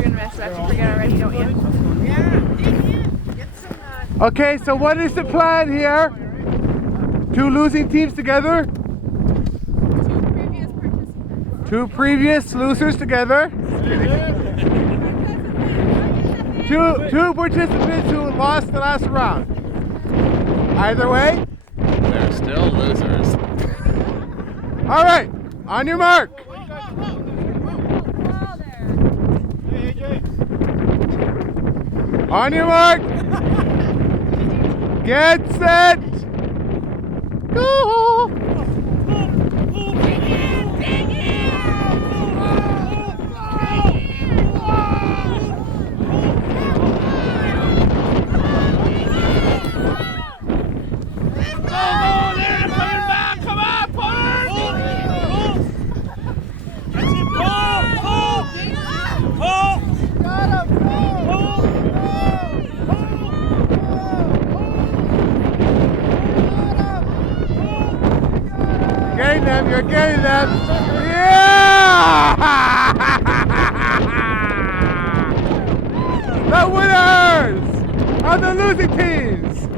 You're gonna mess it up. You forget already, don't you? Okay, so what is the plan here? Two losing teams together? Two previous losers together? Two participants who lost the last round. Either way? They're still losers. All right, on your mark. On your mark. Get set. Go. You're getting them. Yeah! The winners of the losing teams